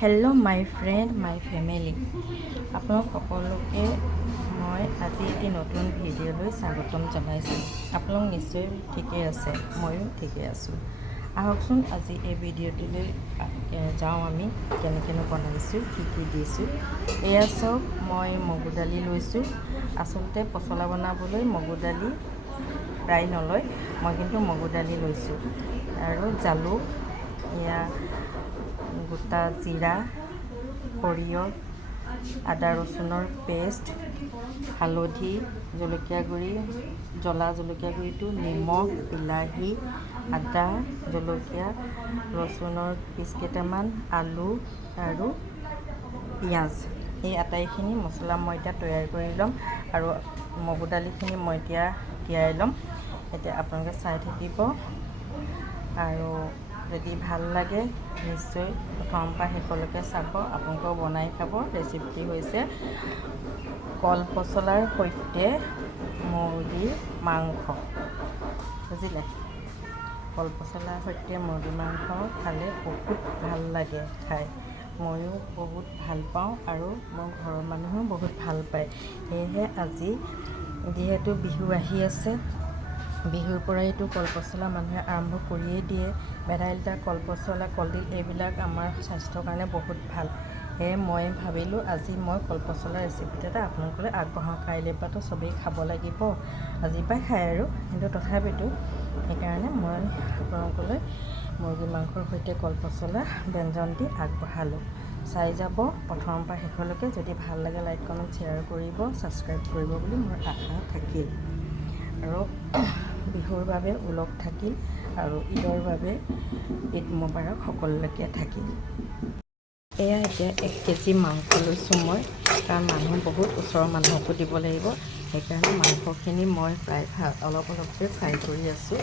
Hello' my friend my family, আপোনালোক সকলোকে মই আজি এটি নতুন ভিডিঅ'লৈ স্বাগতম জনাইছোঁ। আপোনালোক নিশ্চয় ঠিকেই আছে, ময়ো ঠিকেই আছোঁ। আহকচোন আজি এই ভিডিঅ'টোলৈ যাওঁ। আমি কেনেকৈ বনাইছোঁ, কি কি দিছোঁ। এয়া চাওক, মই মগু দালি লৈছোঁ। আচলতে পচলা বনাবলৈ মগু দালি প্ৰায় নলয়, মই কিন্তু মগু দালি লৈছোঁ। আৰু জালুক, এয়া গোটা জিৰা, সৰিয়হ, আদা ৰচুনৰ পেষ্ট, হালধি, জলকীয়া গুড়ি, জ্বলা জলকীয়া গুড়িটো, নিমখ, বিলাহী, আদা, জলকীয়া, ৰচুনৰ পিচ কেইটামান, আলু আৰু পিঁয়াজ, এই আটাইখিনি মছলা মই এতিয়া তৈয়াৰ কৰি ল'ম। আৰু মগু দালিখিনি মই এতিয়া তিয়াই ল'ম। এতিয়া আপোনালোকে চাই থাকিব আৰু যদি ভাল লাগে নিশ্চয় প্ৰথমৰ পৰা শেষলৈকে চাব। আপোনালোকেও বনাই খাব। ৰেচিপিটি হৈছে কল পচলাৰ সৈতে মুৰ্গীৰ মাংস, বুজিলে। কল পচলাৰ সৈতে মুৰ্গী মাংস খালে বহুত ভাল লাগে খাই। ময়ো বহুত ভাল পাওঁ আৰু মোৰ ঘৰৰ মানুহেও বহুত ভাল পায়। সেয়েহে আজি যিহেতু বিহু আহি আছে, বিহুৰ পৰাইতো কলপচলা মানুহে আৰম্ভ কৰিয়েই দিয়ে। ভেদাইলতা, কলপচলা, কলডিল এইবিলাক আমাৰ স্বাস্থ্যৰ কাৰণে বহুত ভাল। সেয়ে মই ভাবিলোঁ আজি মই কলপচলা ৰেচিপিটো এটা আপোনালোকলৈ আগবঢ়াওঁ। কাইলৈৰ পৰাতো চবেই খাব লাগিব, আজিৰ পৰাই খায় আৰু, কিন্তু তথাপিতো সেইকাৰণে মই আপোনালোকলৈ মুৰ্গী মাংসৰ সৈতে কলপচলা ব্যঞ্জনটি আগবঢ়ালোঁ। চাই যাব প্ৰথমৰ পৰা শেষলৈকে। যদি ভাল লাগে লাইক, কমেণ্ট, শ্বেয়াৰ কৰিব, ছাবস্ক্ৰাইব কৰিব বুলি মোৰ আশা থাকিল। আৰু বিহুৰ বাবে ওলগ থাকিল আৰু ঈদৰ বাবে ঈদ মোবাৰক সকলোলৈকে থাকিল। এয়া এতিয়া 1 কেজি মাংস লৈছোঁ মই, কাৰণ মানুহ বহুত, ওচৰৰ মানুহকো দিব লাগিব। সেইকাৰণে মাংসখিনি মই প্ৰায় অলপ অলপকৈ ফ্ৰাই কৰি আছোঁ।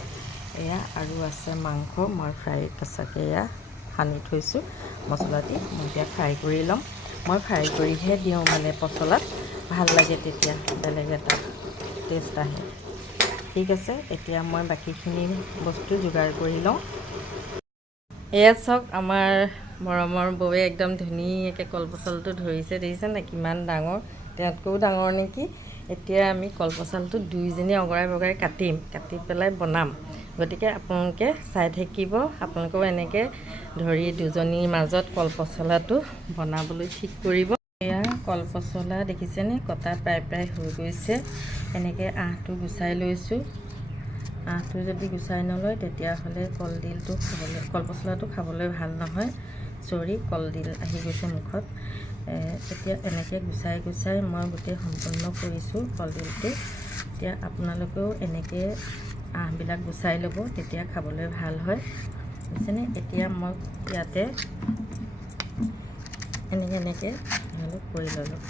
এয়া আৰু আছে মাংস, মই ফ্ৰাই কেঁচাকৈ এয়া সানি থৈছোঁ মছলা দি। মই এতিয়া ফ্ৰাই কৰি ল'ম। মই ফ্ৰাই কৰিহে দিওঁ মানে পচলাত, ভাল লাগে তেতিয়া, বেলেগ এটা টেষ্ট আহে। ঠিক আছে, এতিয়া মই বাকীখিনি বস্তু যোগাৰ কৰি লওঁ। এয়া চাওক, আমাৰ মৰমৰ বৌৱে একদম ধুনীয়াকৈ কলপচলাটো ধৰিছে, দেখিছে নাই কিমান ডাঙৰ, তেওঁতকৈও ডাঙৰ নেকি। এতিয়া আমি কলপচলাটো দুইজনীয়ে অগৰাই বগৰাই কাটিম, কাটি পেলাই বনাম। গতিকে আপোনালোকে চাই থাকিব। আপোনালোকেও এনেকৈ ধৰি দুজনীৰ মাজত কলপচলাটো বনাবলৈ ঠিক কৰিব। এয়া কলপচলা দেখিছেনে, কটা প্ৰায় হৈ গৈছে। এনেকৈ আঁহটো গুচাই লৈছোঁ। আঁহটো যদি গুচাই নলয় তেতিয়াহ'লে কলপচলাটো খাবলৈ ভাল নহয়। কলডিল আহি গৈছে মুখত। এতিয়া এনেকৈ গুচাই মই গোটেই সম্পূৰ্ণ কৰিছোঁ কলডিলটো। এতিয়া আপোনালোকেও এনেকৈ আঁহবিলাক গুচাই ল'ব, তেতিয়া খাবলৈ ভাল হয়, বুজিছেনে। এতিয়া মই ইয়াতে এনেকৈ কৰি ল'লোঁ,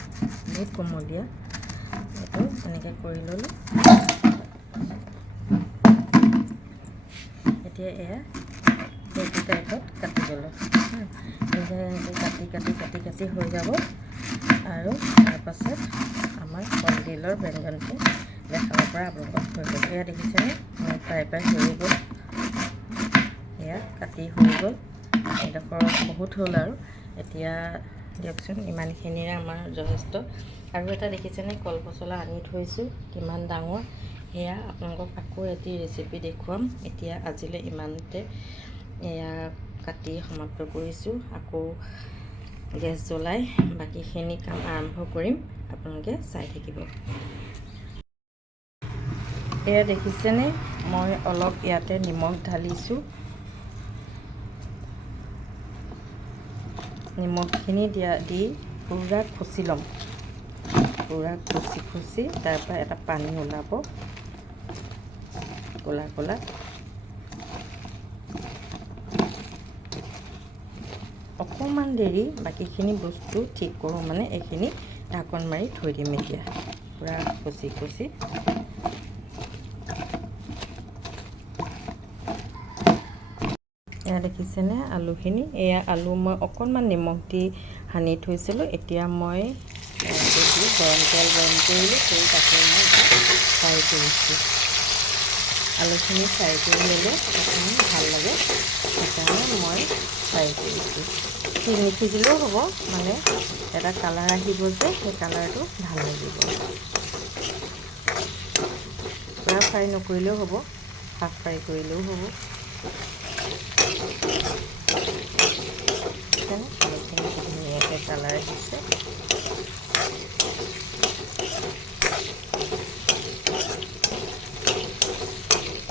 বহুত কোমলীয়া, এইটো এনেকৈ কৰি ল'লোঁ। এতিয়া এয়া সেইটো টাইপত কাটি ল'লোঁ। এনেকৈ কাটি হৈ যাব। আৰু তাৰপাছত আমাৰ কলডিলৰ ব্যঞ্জনটো দেখাব পৰা আপোনালোকক হৈ গ'ল। এয়া দেখিছেনে, মোৰ প্ৰায় হৈ গ'ল। এয়া কাটি হৈ গ'ল, এডোখৰ বহুত হ'ল আৰু। এতিয়া দিয়কচোন, ইমানখিনিৰে আমাৰ যথেষ্ট। আৰু এটা দেখিছেনে, কলপচলা আনি থৈছোঁ কিমান ডাঙৰ। সেয়া আপোনালোকক আকৌ এটি ৰেচিপি দেখুৱাম। এতিয়া আজিলৈ ইমানতে এয়া কাটি সমাপ্ত কৰিছোঁ। আকৌ গেছ জ্বলাই বাকীখিনি কাম আৰম্ভ কৰিম, আপোনালোকে চাই থাকিব। এয়া দেখিছেনে, মই অলপ ইয়াতে নিমখ ঢালিছোঁ। নিমখখিনি দি পূৰা খচি ল'ম। পূৰা খচি তাৰপৰা এটা পানী ওলাব ক'লা ক'লা। অকণমান দেৰি বাকীখিনি বস্তু ঠিক কৰোঁ, মানে এইখিনি ঢাকোন মাৰি থৈ দিম। এতিয়া পূৰা খচি এয়া দেখিছেনে আলুখিনি। এয়া আলু মই অকণমান নিমখ দি সানি থৈছিলোঁ। এতিয়া মই গৰম তেল গৰম কৰিলোঁ, তাতে মই ফ্ৰাই কৰিছোঁ। আলুখিনি ফ্ৰাই কৰি ল'লে অকণমান ভাল লাগে, সেইকাৰণে মই ফ্ৰাই কৰিছোঁ। নিসিজিলেও হ'ব, মানে এটা কালাৰ আহিব যে সেই কালাৰটো ভাল লাগিব। পূৰা ফ্ৰাই নকৰিলেও হ'ব, হাফ ফ্ৰাই কৰিলেও হ'ব। আলুখিনি ধুনীয়াকৈ কালাৰ আহিছে।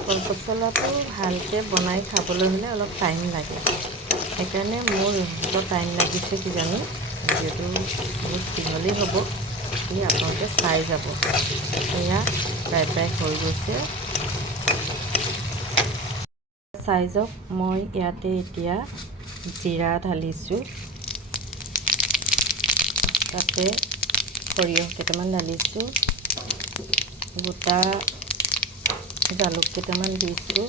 কল পচলাটো ভালকৈ বনাই খাবলৈ হ'লে অলপ টাইম লাগে, সেইকাৰণে মোৰ অলপ টাইম লাগিছে কিজানি। যিহেতু বহুত দীঘলেই হ'ব, ই আপোনালোকে চাই যাব। এয়া প্ৰায় হৈ গৈছে, চাই যাওক। মই ইয়াতে এতিয়া জিৰা ঢালিছোঁ, তাতে সৰিয়হ কেইটামান ঢালিছোঁ, গোটা জালুক কেইটামান দিছোঁ,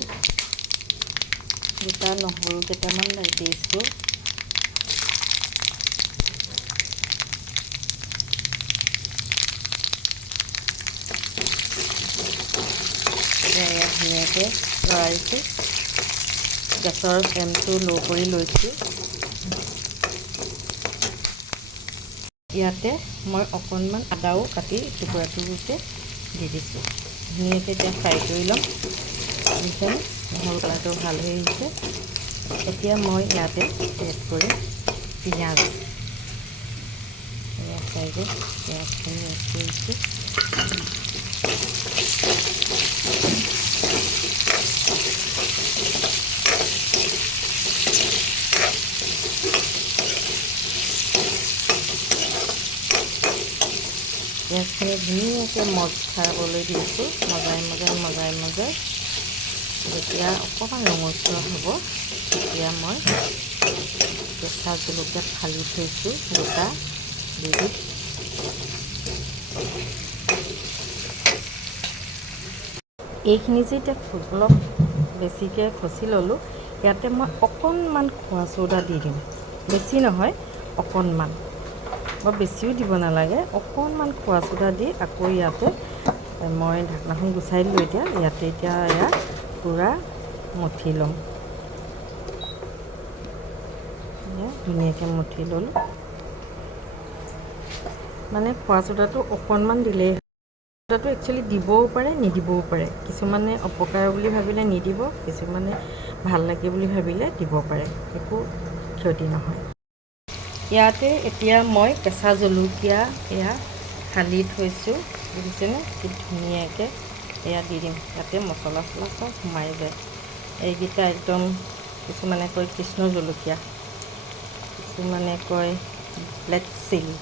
গোটা নহৰু কেইটামান দিছোঁ, ধুনীয়াকৈ লৰাইছোঁ। গেছৰ ফ্লেমটো ল' কৰি লৈছোঁ। ইয়াতে মই অকণমান আদাও কাটি টুকুৰা টুকুৰকৈ দি দিছোঁ। ধুনীয়াকৈ এতিয়া ফ্ৰাই কৰি ল'ম। বুজিছেনে? নহৰু কালাৰটো ভাল হৈ আহিছে। এতিয়া মই ইয়াতে এড কৰিম পিঁয়াজ। পিঁয়াজখিনি এড কৰিছোঁ। পিঁয়াজখিনি ধুনীয়াকৈ মজ খাবলৈ দিছোঁ, মজাই যেতিয়া অকণমান ৰঙচুৱা হ'ব, তেতিয়া মই কেঁচা জলকীয়া ফালি থৈছোঁ গোটা দি দিম। এইখিনি যে এতিয়া অলপ বেছিকৈ খচি ল'লোঁ, ইয়াতে মই অকণমান খোৱা চ'ডা দি দিম। বেছি নহয়, অকণমান, বৰ বেছিও দিব নালাগে। অকণমান খোৱা চ'ডা দি আকৌ ইয়াতে মই ঢাকনাখন গুচাই দিলোঁ। এতিয়া এয়া পূৰা মঠি ল'ম। ধুনীয়াকৈ মঠি ল'লোঁ। মানে খোৱা চ'ডাটো অকণমান দিলেই, চ'ডাটো একচুৱেলি দিবও পাৰে নিদিবও পাৰে। কিছুমানে অপকাৰ বুলি ভাবিলে নিদিব, কিছুমানে ভাল লাগে বুলি ভাবিলে দিব পাৰে, একো ক্ষতি নহয়। ইয়াতে এতিয়া মই কেঁচা জলকীয়া এয়া ফালি থৈছোঁ, বুজিছেনে? কি ধুনীয়াকৈ এয়া দি দিম। ইয়াতে মছলা চছলা চব সোমাই যায়। এইকেইটা একদম, কিছুমানে কয় কৃষ্ণ জলকীয়া, কিছুমানে কয় ব্লেক চিলি,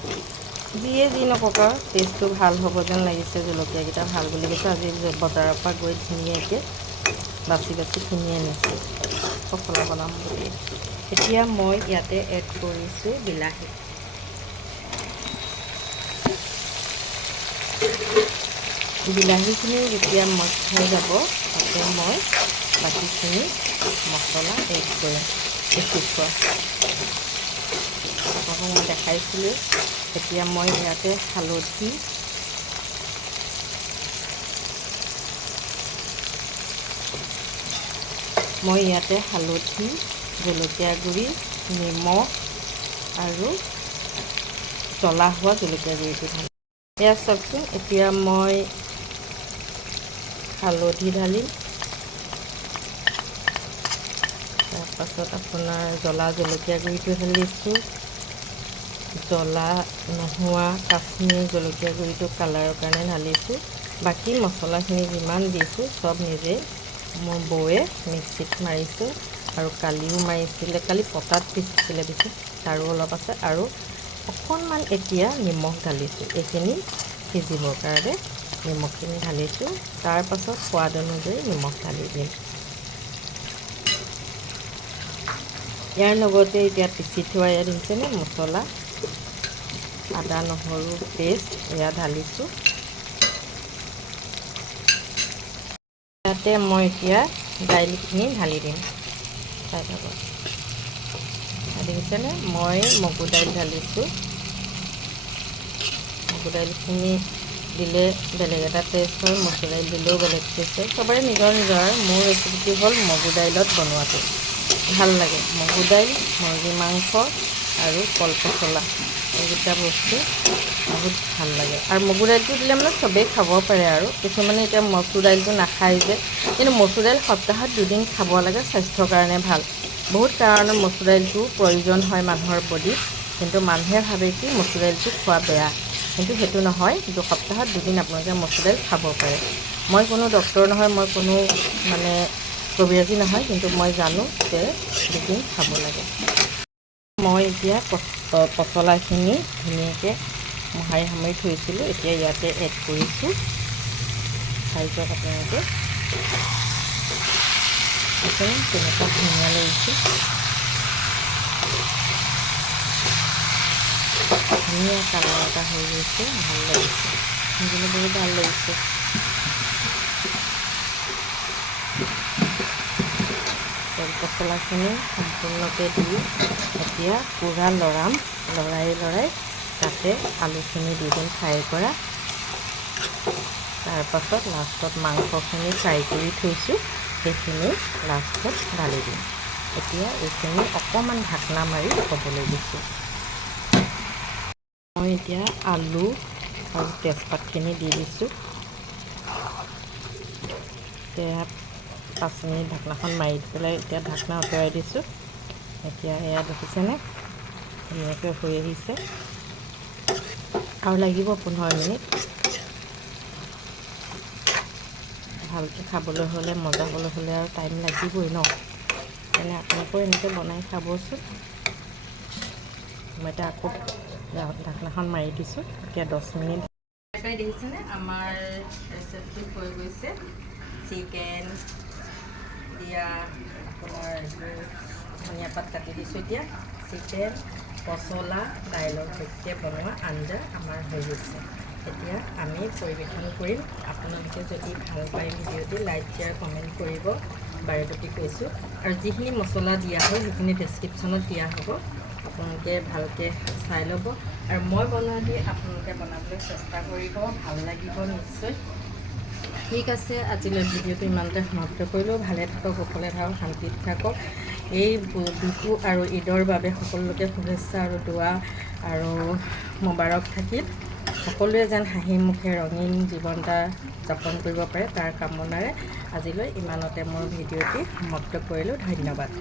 যিয়ে যি নকওক আৰু টেষ্টটো ভাল হ'ব যেন লাগিছে। জলকীয়াকেইটা ভাল বুলি কৈছে। আজি বজাৰৰ পৰা গৈ ধুনীয়াকৈ বাছি কিনি আনিছোঁ পচলা বনাম বুলি। এতিয়া মই ইয়াতে এড কৰিছোঁ বিলাহী। বিলাহীখিনি যেতিয়া মজ খাই যাব, তাতে মই বাকীখিনি মছলা এড কৰিম। বেছি খোৱা আপোনালোকক মই দেখাইছিলোঁ। এতিয়া মই ইয়াতে হালধি, জলকীয়া গুড়ি, নিমখ আৰু জ্বলা হোৱা জলকীয়া গুড়িটো ঢালিম। এয়া চাওকচোন, এতিয়া মই হালধি ঢালিম, তাৰপাছত আপোনাৰ জলকীয়া গুড়িটো ঢালিছোঁ, জ্বলা নোহোৱা কাশ্মীৰী জলকীয়া গুড়িটো কালাৰৰ কাৰণে ঢালিছোঁ। বাকী মছলাখিনি যিমান দিছোঁ চব নিজেই মোৰ বৌয়ে মিক্সিত মাৰিছোঁ, আৰু কালিও মাৰিছিলে, কালি পটাত পিচিছিলে বেছি, তাৰো অলপ আছে। আৰু অকণমান এতিয়া নিমখ ঢালিছোঁ, এইখিনি সিজিবৰ কাৰণে নিমখখিনি ঢালিছোঁ। তাৰপাছত সোৱাদ অনুযায়ী নিমখ ঢালি দিম। ইয়াৰ লগতে এতিয়া পিচি থোৱা ইয়াত দেখিছেনে মছলা, আদা নহৰু পেষ্ট এয়া ঢালিছোঁ। ইয়াতে মই এতিয়া দাইলখিনি ঢালি দিম। চাই থাকক, দেখিছেনে? মই মগু দাইল ঢালিছোঁ। মগু দাইলখিনি দিলে বেলেগ এটা টেষ্ট হয়, মচুৰ দাইল দিলেও বেলেগ টেষ্ট হয়। চবৰে নিজৰ নিজৰ। মোৰ ৰেচিপিটো হ'ল মগু দাইলত বনোৱাটো ভাল লাগে। মগু দাইল, মুৰ্গী মাংস আৰু কল পচলা এইকেইটা বস্তু বহুত ভাল লাগে। আৰু মগুৰ দাইলটো দিলে মানে চবেই খাব পাৰে আৰু কিছুমানে এতিয়া মচুৰ দাইলটো নাখায় যে, কিন্তু মচুৰ দাইল সপ্তাহত 2 দিন খাব লাগে, স্বাস্থ্যৰ কাৰণে ভাল। বহুত কাৰণত মচুৰ দাইলটো প্ৰয়োজন হয় মানুহৰ বডিত, কিন্তু মানুহে ভাবে কি মচুৰ দাইলটো খোৱা বেয়া, কিন্তু সেইটো নহয়। সপ্তাহত 2 দিন আপোনালোকে মচুৰ দাইল খাব পাৰে। মই কোনো ডক্তৰ নহয়, মই কোনো মানে কবিৰাজী নহয়, কিন্তু মই জানো যে 2 দিন খাব লাগে। মই এতিয়া পচলাখিনি ধুনীয়াকৈ মোহাৰি সামৰি থৈছিলোঁ, এতিয়া ইয়াতে এড কৰিছোঁ। চাই চাওক আপোনালোকে কেনেকুৱা ধুনীয়া লাগিছে, ধুনীয়া কালাৰ এটা হৈ গৈছে, ভাল লাগিছে, সেইখিনি বহুত ভাল লাগিছে। তেল পচলাখিনি সম্পূৰ্ণকৈ দি এতিয়া পূৰা লৰাই তাতে আলুখিনি দি দিম ফ্ৰাই কৰা। তাৰপাছত লাষ্টত মাংসখিনি ফ্ৰাই কৰি থৈছোঁ, সেইখিনি লাষ্টত ঢালি দিম। এতিয়া এইখিনি অকণমান ঢাকনা মাৰি হ'বলৈ দিছোঁ। মই এতিয়া আলু আৰু তেজপাতখিনি দি দিছোঁ। এতিয়া 5 মিনিট ঢাকনাখন মাৰি পেলাই এতিয়া ঢাকনা আঁতৰাই দিছোঁ। এতিয়া এয়া দেখিছেনে ধুনীয়াকৈ হৈ আহিছে, আৰু লাগিব 15 মিনিট। ভালকৈ খাবলৈ হ'লে, মজা হ'বলৈ হ'লে আৰু টাইম লাগিবই ন, সেইকাৰণে আপোনালোকেও এনেকৈ বনাই খাবচোন। মই এতিয়া আকৌ ঢাকনাখন মাৰি দিছোঁ, এতিয়া 10 মিনিট। দেখিছেনে আমাৰ ৰেচিপিটো হৈ গৈছে। চিকেন দিয়া আপোনাৰ ধনিয়া পাত কাটি দিছোঁ। এতিয়া চিকেন পচলা দাইলৰ সৈতে বনোৱা আঞ্জা আমাৰ হৈ গৈছে। এতিয়া আমি পৰিৱেশন কৰিম। আপোনালোকে যদি ভাল পায় ভিডিঅ'টি লাইক শ্বেয়াৰ কমেণ্ট কৰিব বাৰে কৈছোঁ। আৰু যিখিনি মছলা দিয়া হয় সেইখিনি ডেছক্ৰিপশ্যনত দিয়া হ'ব, আপোনালোকে ভালকৈ চাই ল'ব। আৰু মই বনোৱা দি আপোনালোকে বনাবলৈ চেষ্টা কৰিব, ভাল লাগিব নিশ্চয়। ঠিক আছে, আজিলৈ ভিডিঅ'টো ইমানতে সমাপ্ত কৰিলোঁ। ভালে থাকক, কুশলে থাকক, শান্তিত থাকক। এই বিহু আৰু ঈদৰ বাবে সকলোকে শুভেচ্ছা আৰু দোৱা আৰু মোবাৰক থাকিল। সকলোৱে যেন হাঁহি মুখে ৰঙীন জীৱন এটা যাপন কৰিব পাৰে, তাৰ কামনাৰে আজিলৈ ইমানতে মোৰ ভিডিঅ'টি সমাপ্ত কৰিলোঁ। ধন্যবাদ।